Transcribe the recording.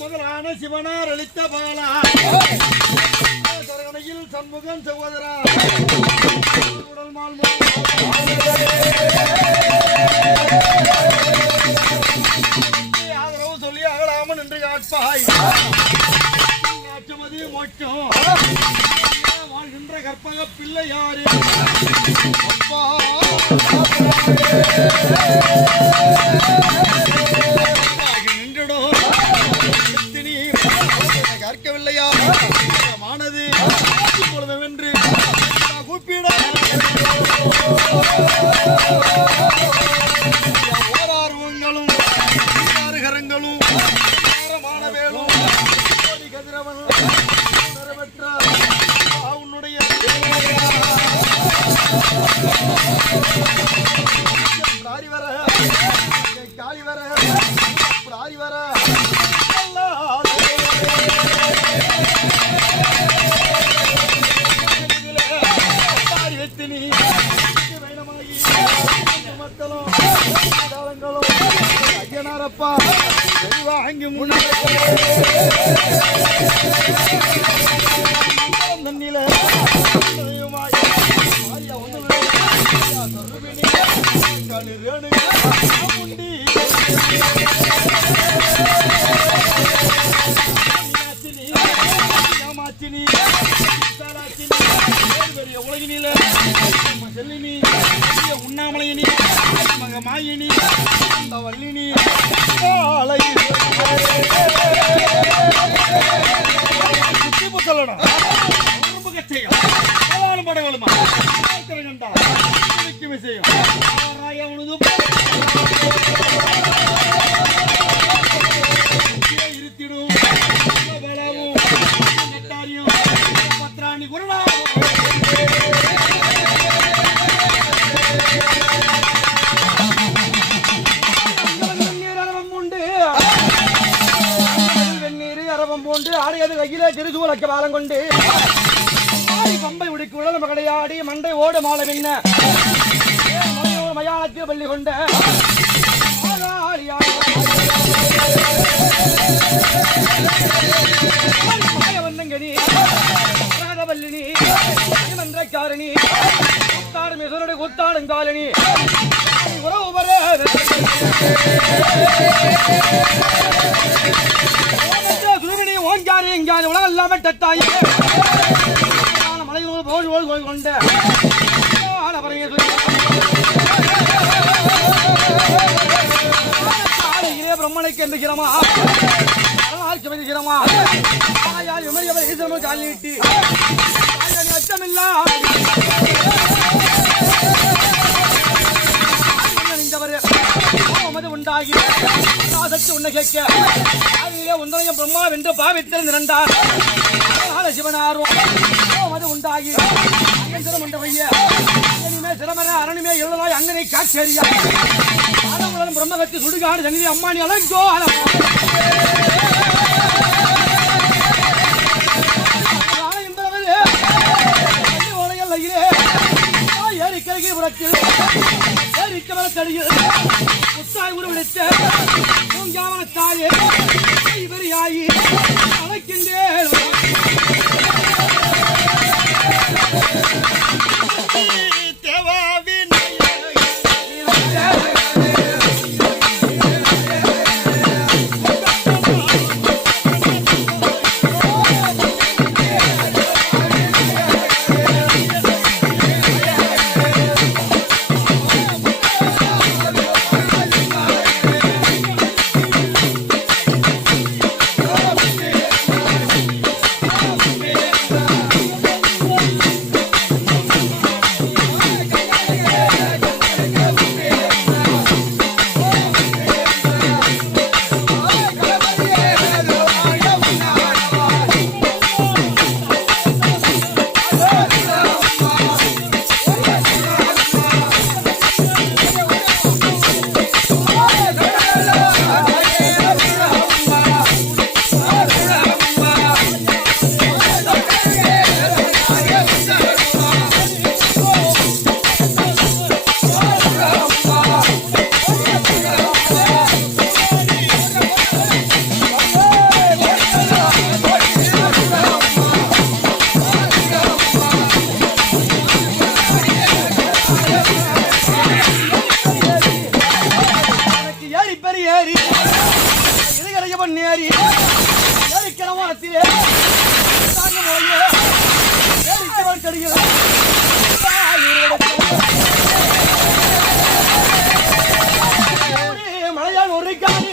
முதலான சிவனார் அளித்த பாலா சரகணையில் சண்முகன் சகோதரா உடல் மால் ஆதரவு சொல்லி அகலாமன் என்று காட்பாய் ஆட்சமதி மோட்சம் வாழ்கின்ற கற்பக பிள்ளை யாரு அப்பா கற்கவில்லையா மானது வென்று கூப்பிட ஓரார்வங்களும் கரங்களும் வேலும் கதிரவன் நிறைவேற்ற உன்னுடைய வர காலி வர பிராரி வர ஐயனாரப்பா வாங்கி நன்னில உலகினில செல்லினி உண்ணாமலையினி மாயினி வள்ளினி சொல்லணும் படங்களுமா விஷயம் இருத்திடும் பத்ராணி குருடா ஆடையது கையிலே திருசூலக்க பாலம் கொண்டு பம்பை உடிக்கு உடல் மகடையாடி மண்டை ஓடு மாலை பின்ன மயானத்தில் பள்ளி கொண்ட வண்ணங்கனி பள்ளினி மந்திரக்காரணி கூத்தாடு மிசருடைய கூத்தாடும் காலனி உறவு ஓஞ்சாரி எங்காரி உலகம் இல்லாம தத்தாயே மலையில் போல் போல் கொண்ட பிரம்மனுக்கு என்று கிரமா கிரமா கால் நீட்டி அச்சமில்லா உண்டாகி உன்னை கேட்க உந்தனையும் பிரம்மா வென்று பாவித்திருந்தார் சிவனாரும் அது உண்டாகி சிரமர அரணுமே எழுதலாய் அங்கனை காட்சேரியா பிரம்மகத்தி சுடுகாடு சந்நிதி அம்மானி அழகோ ஏரிக்கரைக்கு புறத்தில் ஏரிக்கமல தடியில் முத்தாய் உருவெடுத்த பூங்காவனத்தாயே பெரியாயி அழைக்கின்றேன் நேரி ஏறிக்கிறவனத்திலே தாங்க மொழியே ஏறிக்கிறவன் கடிகள் மலையான் ஒரு காலி